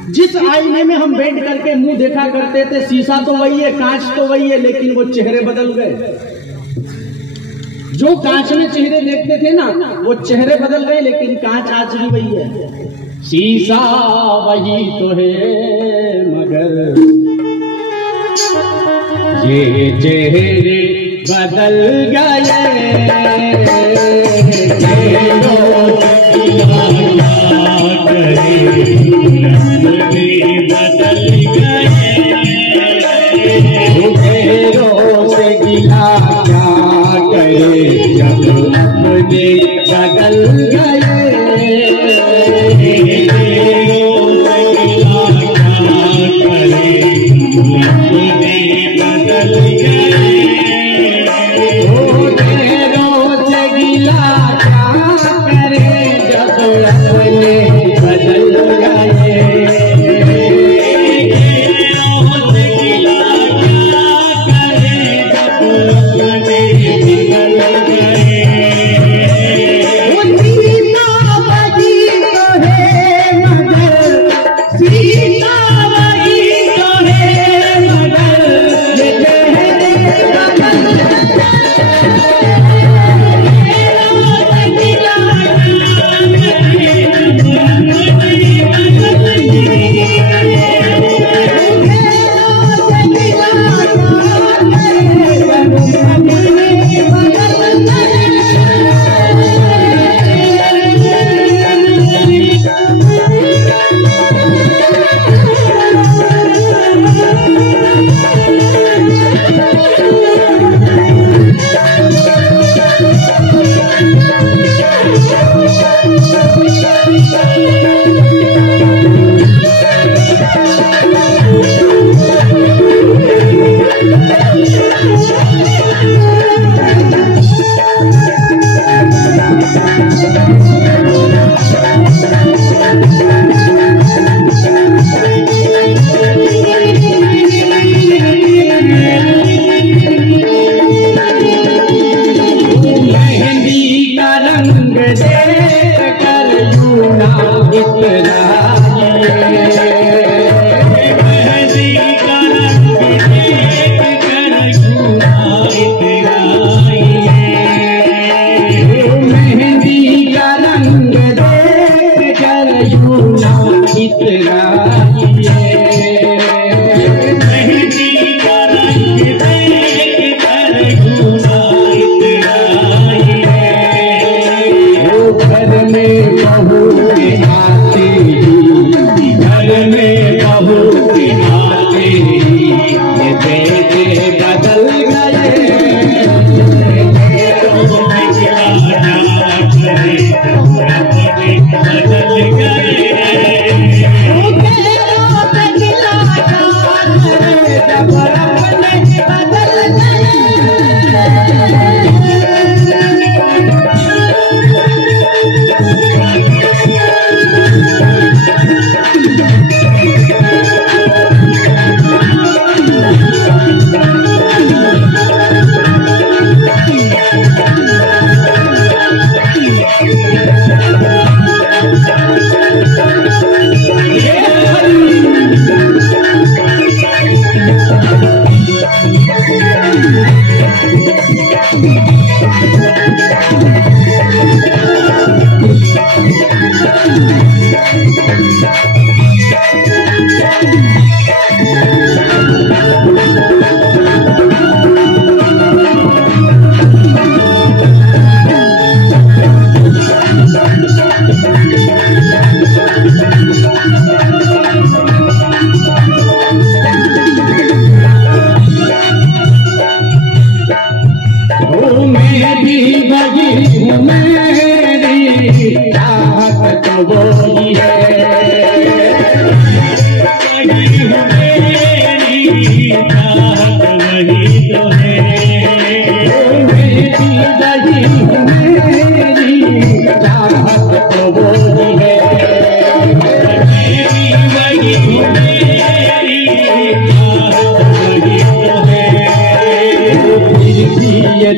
जिस आईने में हम बैठ करके मुंह देखा करते थे, शीशा तो वही है, कांच तो वही है, लेकिन वो चेहरे बदल गए। जो कांच में चेहरे देखते थे ना, वो चेहरे बदल गए, लेकिन कांच आज भी वही है। शीशा वही तो है मगर ये चेहरे बदल गए। बदल गए से गिला क्या करे जब अपने बदल गए। बदल गए से गिला क्या करे जब अपने बदल गए।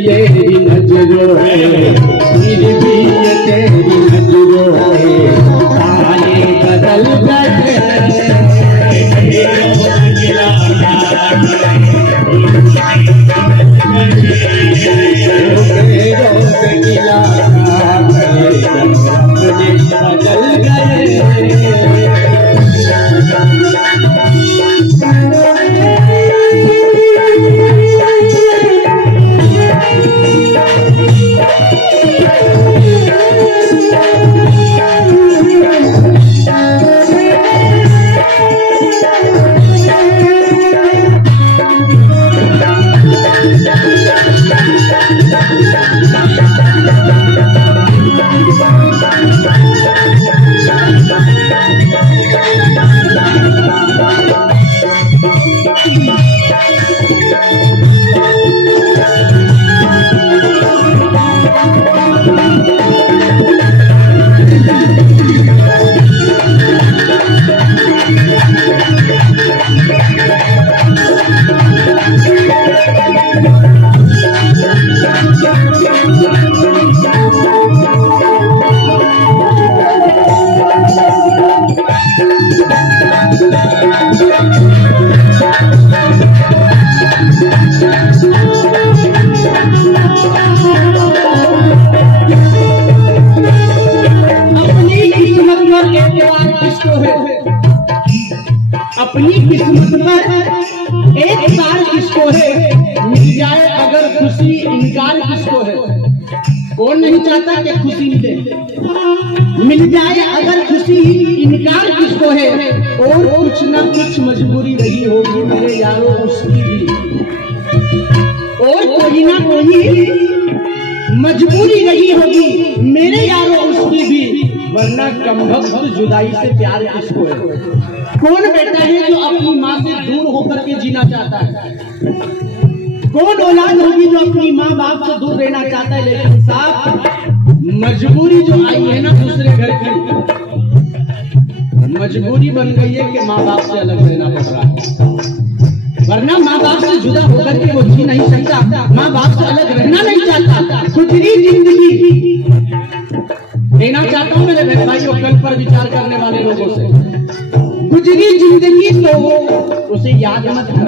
तेरी नजरों फिर भी ये तेरी नजरों में ताले बदल गए। अपनी किस्मत पर एक बार किसको है मिल जाए अगर खुशी, इनकार किसको है? कौन नहीं चाहता कि खुशी मिल जाए अगर खुशी, इनकार किसको है? और कुछ ना कुछ मजबूरी रही होगी मेरे यारों उसकी भी, और कोई ना कोई मजबूरी रही होगी मेरे यारों उसकी भी, वरना कमबख्त जुदाई से प्यार किसको है? कौन बेटा है जो अपनी माँ से दूर होकर के जीना चाहता है? कौन औलाद होगी जो अपनी माँ बाप से दूर रहना चाहता है? लेकिन साहब मजबूरी जो आई है ना दूसरे घर की, मजबूरी बन गई है कि माँ बाप से अलग रहना पड़ रहा है, वरना माँ बाप से जुदा होकर के वो जी नहीं सकता, माँ बाप से अलग रहना नहीं चाहता। गुजरी जिंदगी देना चाहता हूँ मेरे भाइयों, कल पर विचार करने वाले लोगों से, गुजरी जिंदगी तो उसे याद मत कर,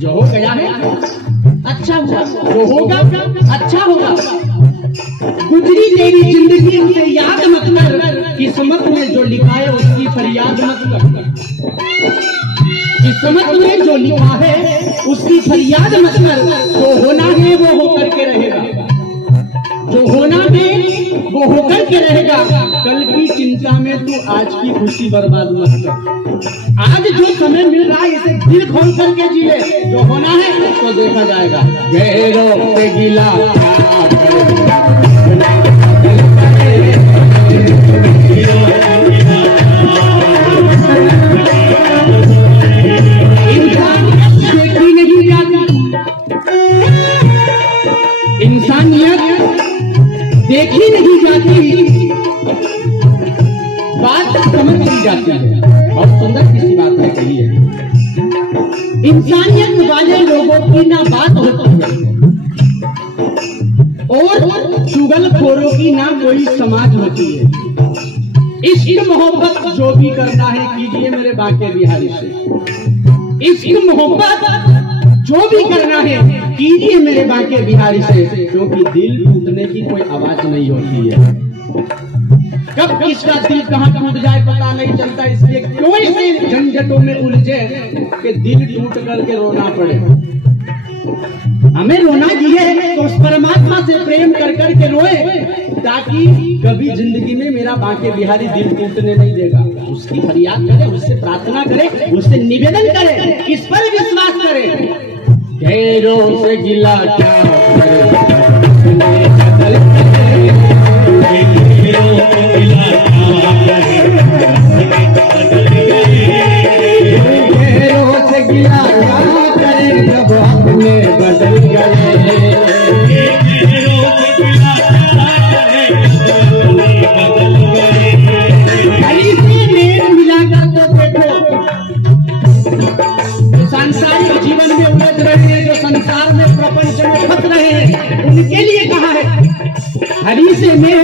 जो हो गया है अच्छा हुआ, जो होगा अच्छा होगा। गुजरी तेरी जिंदगी उसे याद मत कर, किस्मत में जो लिखा है उसकी फरियाद मत कर, किस्मत में जो लिखा है उसकी फरियाद मत कर। जो होना है वो होकर के रहेगा, जो होना है वो होकर के रहेगा। कल की चिंता में तू आज की खुशी बर्बाद मत कर। आज जो समय मिल रहा है इसे दिल खोल करके जी ले, जो होना है उसको देखा जाएगा। गैरों से गिला इंसानियत देखी नहीं जाती, बात समझ ली जाती है। बहुत सुंदर किसी बात ने कही है, इंसानियत वाले लोगों की ना बात होती है और चुगलखोरों की ना कोई समाज होती है। इश्क मोहब्बत जो भी करना है कीजिए मेरे बांके बिहारी से, इश्क मोहब्बत जो भी करना है कीजिए मेरे बांके बिहारी से, क्योंकि दिल टूटने की कोई आवाज नहीं होती है। कब किसका दिल कहाँ टूट जाए पता नहीं चलता, इसलिए क्यों ऐसे झंझटों में उलझे कि दिल टूट करके रोना पड़े। हमें रोना चाहिए तो उस परमात्मा से प्रेम कर करके रोए, ताकि कभी जिंदगी में मेरा बांके बिहारी दिल टूटने नहीं देगा। उसकी फरियाद करे, उससे प्रार्थना करे, उससे निवेदन करे, किस पर विश्वास करे। गैरों से गिला क्या जब अपने बदल गए, मिलाकर तो देखो सांसारिक जीवन में उलझ रहे हैं, जो संसार में प्रपंच में फंस रहे हैं, उनके लिए कहा है हरी से मैं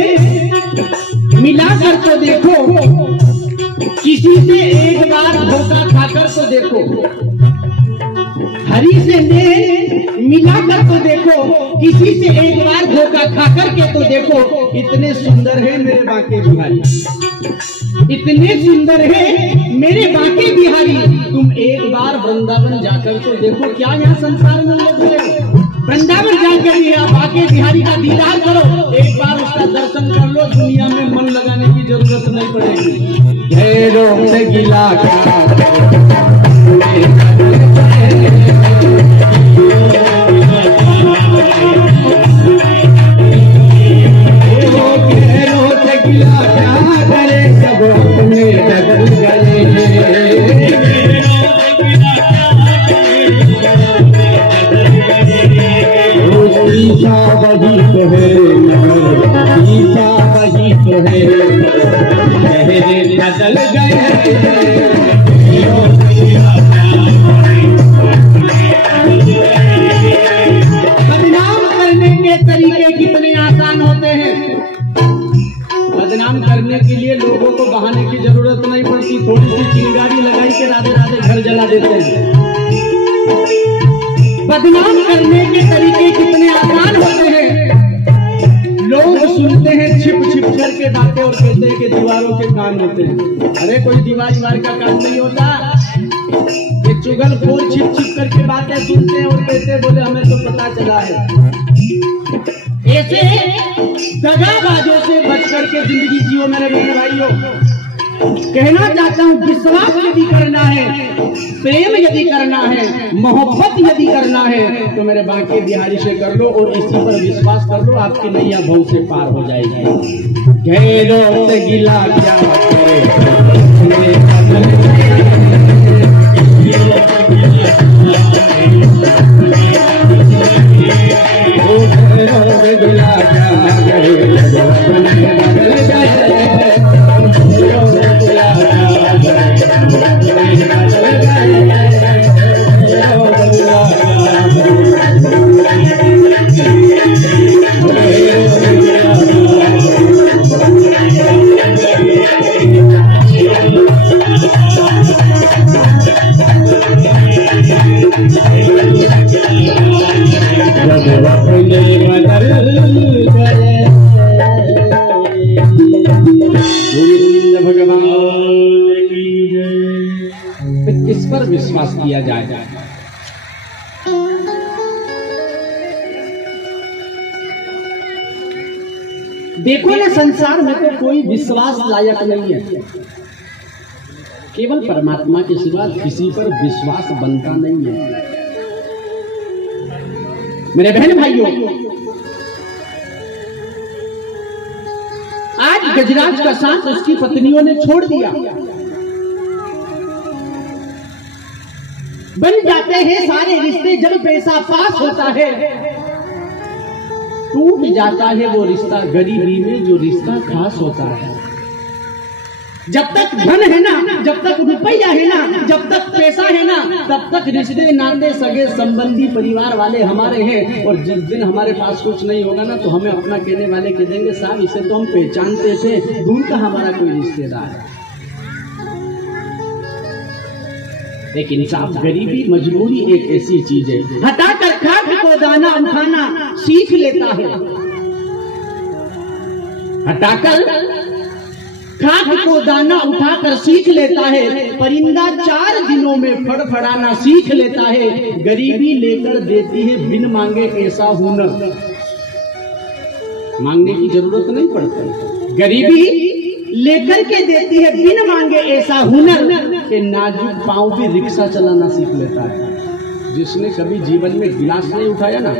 मिलाकर तो देखो, किसी से एक बार धोखा खाकर तो देखो। हरी से मैं मिलाकर तो देखो, किसी से एक बार धोखा खाकर के तो देखो। इतने सुंदर है मेरे बांके बिहारी, इतने सुंदर है मेरे बांके बिहारी। तुम एक बार वृंदावन जाकर तो देखो। क्या यहाँ संसार में लोग हैं? वृंदावन जाकर यहाँ बांके बिहारी का दीदार करो, एक बार उसका दर्शन कर लो, दुनिया में मन लगाने की जरूरत नहीं पड़ेगी। ढेरों से गिला बदल गए। बदनाम करने के तरीके कितने आसान होते हैं। बदनाम करने के लिए लोगों को बहाने की जरूरत नहीं पड़ती, थोड़ी सी चिंगारी लगाई के राधे राधे घर जला देते हैं। बदनाम करने के तरीके कितने आसान होते हैं। लोग सुनते हैं छिप छिप करके बातें और कहते हैं कि दीवारों के कान होते हैं। अरे कोई दीवार का काम नहीं होता। ये चुगलखोर छिप छिप करके बातें सुनते हैं और कहते हैं बोले हमें तो पता चला है। ऐसे दगाबाजों से बच करके जिंदगी जियो मेरे बहन भाइयों। कहना चाहता हूँ, विश्वास यदि करना है, प्रेम यदि करना है, मोहब्बत यदि करना है तो मेरे बांके बिहारी से कर लो और इसी पर विश्वास कर लो, आपकी नैया भव से पार हो जाएगी। घेरों से गिला क्या करे इस पर विश्वास किया जाए। देखो ना, संसार में तो कोई विश्वास लायक नहीं है। केवल परमात्मा के सिवा किसी पर विश्वास बनता नहीं है। मेरे बहन भाइयों, आज गजराज का साथ उसकी पत्नियों ने छोड़ दिया। बन जाते हैं सारे रिश्ते जब पैसा पास होता है। टूट जाता है वो रिश्ता गरीबी में जो रिश्ता खास होता है। जब तक धन है ना, जब तक रुपया है ना, जब तक पैसा है ना, तब तक रिश्ते नाते सगे संबंधी परिवार वाले हमारे हैं। और जिस दिन हमारे पास कुछ नहीं होगा ना तो हमें अपना कहने वाले कह देंगे साहब इसे तो हम पहचानते थे, दूर का हमारा कोई रिश्तेदार है। लेकिन साहब गरीबी मजबूरी एक ऐसी चीज है, हटाकर खाक को दाना उठाना सीख लेता है। हटाकर खाक को दाना उठाकर सीख लेता है। परिंदा 4 दिनों में फड़फड़ाना सीख लेता है। गरीबी लेकर देती है बिन मांगे ऐसा हुनर, मांगने की जरूरत नहीं पड़ती। गरीबी लेकर के देती है बिन मांगे ऐसा हुनर कि नाजुक पांव भी रिक्शा चलाना सीख लेता है। जिसने कभी जीवन में गिलास नहीं उठाया ना,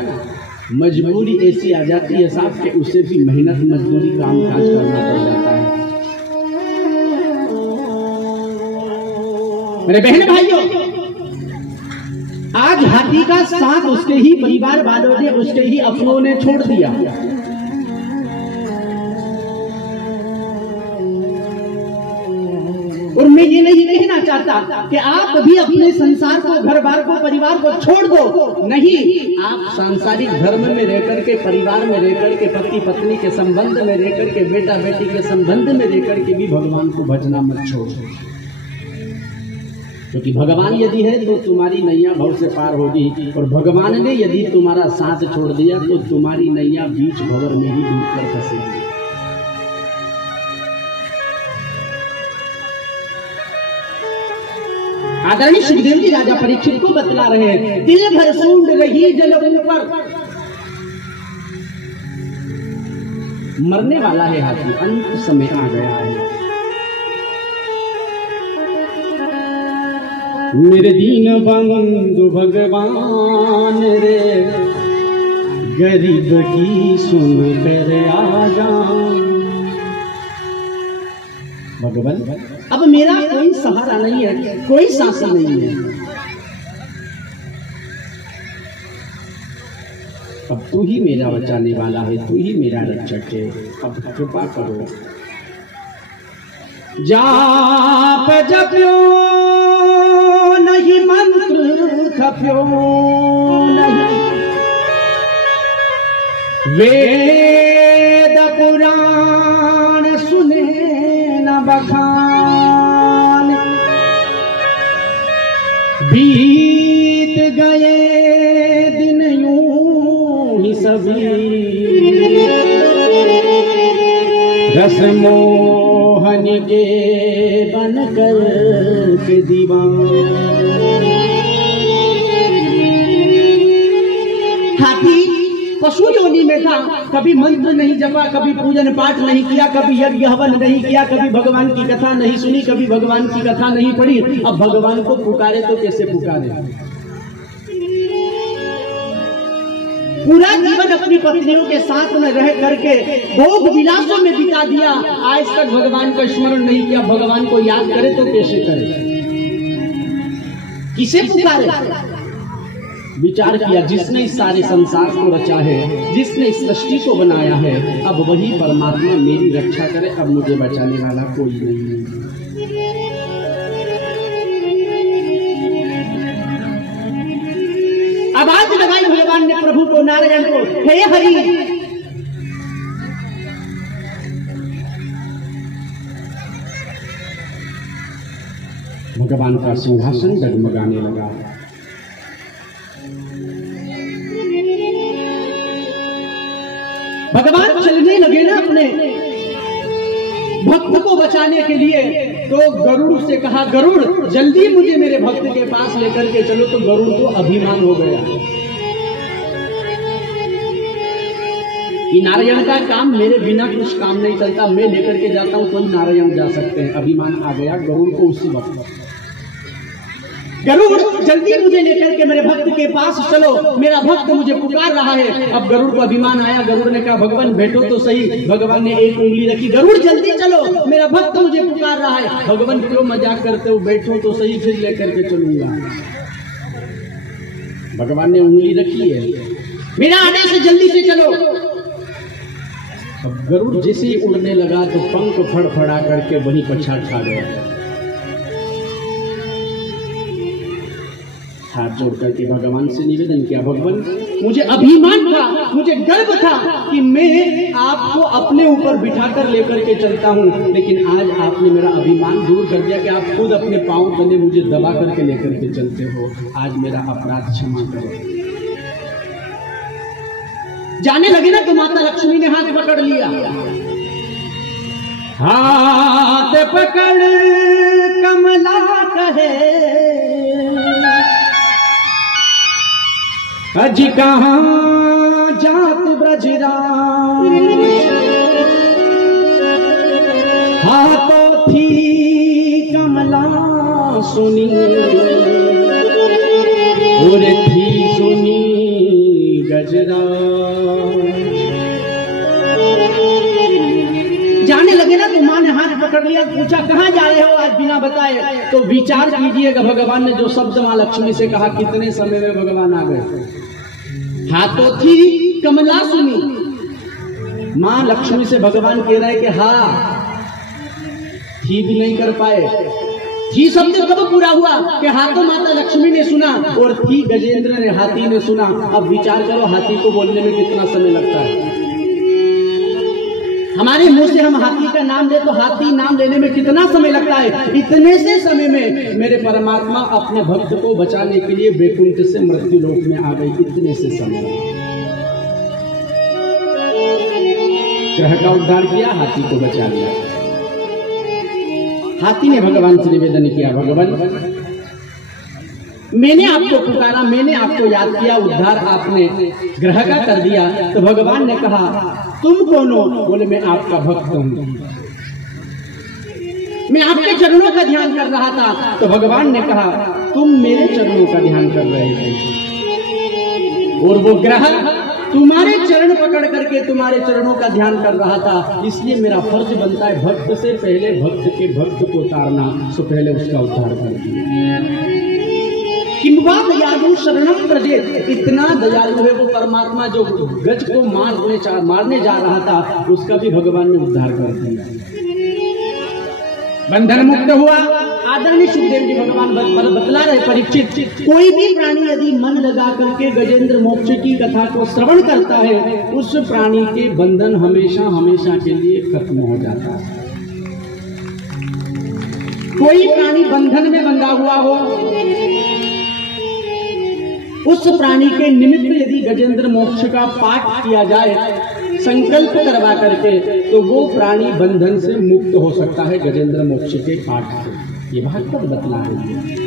मजबूरी ऐसी आ जाती है साहब कि उसे भी मेहनत मजदूरी काम काज करना पड़ जाता है। मेरे बहन भाइयों, आज हाथी का साथ उसके ही परिवार वालों ने, उसके ही अपनों ने छोड़ दिया। और मैं ये नहीं कहना चाहता कि आप भी अपने संसार को, घर बार को, परिवार को छोड़ दो। नहीं, आप सांसारिक धर्म में रहकर के, परिवार में रहकर के, पति पत्नी के संबंध में रहकर के, बेटा बेटी के संबंध में रहकर के भी भगवान को भजना मत छोड़ो। क्योंकि भगवान यदि है तो तुम्हारी नैया भव से पार होगी, और भगवान ने यदि तुम्हारा साथ छोड़ दिया तो तुम्हारी नैया बीच भंवर में ही डूबकर फंसेगी। आदरणीय सुखदेव जी राजा परीक्षित को बतला रहे हैं, दिल भर सूंड रही जल ऊपर। मरने वाला है हाथी, अंत समय आ गया है। मेरे दीन बंधु भगवान रे, गरीब की सुन कर आजा। भगवान अब मेरा कोई सहारा नहीं है, कोई शासन नहीं है। अब तू ही मेरा बचाने वाला है, तू ही मेरा रक्षक है। अब कृपा करो। जाप जप्यो नहीं, मंत्र खप्यो नहीं, वेद पुराण सुने न बखान। बीत गए दिन यूं ही सभी, रस मोहन के बनकर के दीवान। हाथी पशु योनि में था, कभी मंत्र नहीं जपा, कभी पूजन पाठ नहीं किया, कभी यज्ञ हवन नहीं किया, कभी भगवान की कथा नहीं सुनी, कभी भगवान की कथा नहीं पढ़ी। अब भगवान को पुकारे तो कैसे पुकारे? पूरा जीवन अपनी पत्नियों के साथ में रह करके भोग विलासों में बिता दिया, आज तक भगवान का स्मरण नहीं किया। भगवान को याद करे तो कैसे करे, किसे पुकारे? विचार किया, जिसने इस सारे संसार को रचा है, जिसने इस सृष्टि को बनाया है, अब वही परमात्मा मेरी रक्षा करे। अब मुझे बचाने वाला कोई नहीं है। आवाज लगाई भगवान ने प्रभु को, नारायण को, हे हरि। भगवान का सिंहासन डगमगाने लगा। भगवान चलने लगे ना अपने भक्त को बचाने के लिए, तो गरुड़ से कहा, गरुड़ जल्दी मुझे मेरे भक्त के पास लेकर के चलो। तो गरुड़ को अभिमान हो गया कि नारायण का काम मेरे बिना कुछ काम नहीं चलता, मैं लेकर के जाता हूं तो ही नारायण जा सकते हैं। अभिमान आ गया गरुड़ को उसी वक्त। गरुड़ जल्दी मुझे लेकर के मेरे भक्त के पास चलो, मेरा भक्त मुझे पुकार रहा है। अब गरुड़ को अभिमान आया, गरुड़ ने कहा, भगवान बैठो तो सही। भगवान ने एक उंगली रखी, गरुड़ जल्दी चलो, मेरा भक्त मुझे पुकार रहा है। भगवान क्यों मजाक करते हो, बैठो तो सही, फिर लेकर के चलूंगा। भगवान ने उंगली रखी है, मेरा आदेश से जल्दी से चलो। अब गरुड़ जैसे ही उड़ने लगा तो पंख फड़फड़ा करके वहीं पछाड़ खा गया। हाथ जोड़ करके भगवान से निवेदन किया, भगवान मुझे अभिमान था, मुझे गर्व था कि मैं आपको अपने ऊपर बिठाकर लेकर के चलता हूं, लेकिन आज आपने मेरा अभिमान दूर कर दिया कि आप खुद अपने पांव तले मुझे दबा करके लेकर के चलते हो। आज मेरा अपराध क्षमा करो। जाने लगे ना तो माता लक्ष्मी ने हाथ पकड़ लिया। हाथ पकड़ कमला कहे, अजी कहाँ जात ब्रजराम। हाथों थी कमला सुनी, और थी सुनी गजराज। जाने लगे ना तो माँ ने हाथ पकड़ लिया, पूछा कहाँ जा रहे हो आज बिना बताए? तो विचार कीजिएगा, भगवान ने जो शब्द माँ लक्ष्मी से कहा, कितने समय में भगवान आ गए। हाथों थी कमला सुनी, माँ लक्ष्मी से भगवान कह रहे कि हाँ, थी भी नहीं कर पाए, जी शब्द कब पूरा हुआ कि हाथों माता लक्ष्मी ने सुना और थी गजेंद्र ने, हाथी ने सुना। अब विचार करो हाथी को बोलने में कितना समय लगता है। हमारे मुंह से हम हाथी का नाम ले तो हाथी नाम लेने में कितना समय लगता है। इतने से समय में मेरे परमात्मा अपने भक्त को बचाने के लिए वैकुंठ से मृत्यु लोक में आ गई। इतने से समय ग्रह का उद्धार किया, हाथी को बचा लिया। हाथी ने भगवान से निवेदन किया, भगवान मैंने आपको पुकारा, मैंने आपको याद किया, उद्धार आपने ग्रह का कर दिया। तो भगवान ने कहा तुम कौन हो? बोले मैं आपका भक्त हूं, मैं आपके चरणों का ध्यान कर रहा था। तो भगवान ने कहा तुम मेरे चरणों का ध्यान कर रहे थे और वो ग्रह तुम्हारे चरण पकड़ करके तुम्हारे चरणों का ध्यान कर रहा था। इसलिए मेरा फर्ज बनता है भक्त से पहले भक्त के भक्त को तारना, सो पहले उसका उद्धार कर दिया। किंवा दयालु शरणम प्रजेत, इतना दयालु है वो परमात्मा जो गज को मारने जा रहा था, उसका भी भगवान ने उद्धार कर दिया। बंधन मुक्त हुआ। आदरणीय सुखदेव जी भगवान बतला रहे परीक्षित, कोई भी प्राणी यदि मन लगा करके गजेंद्र मोक्ष की कथा को श्रवण करता है, उस प्राणी के बंधन हमेशा हमेशा के लिए खत्म हो जाता है। कोई प्राणी बंधन में बंधा हुआ हो, उस प्राणी के निमित्त यदि गजेंद्र मोक्ष का पाठ किया जाए, संकल्प करवा करके, तो वो प्राणी बंधन से मुक्त हो सकता है गजेंद्र मोक्ष के पाठ से। ये भागवत बतला रही है।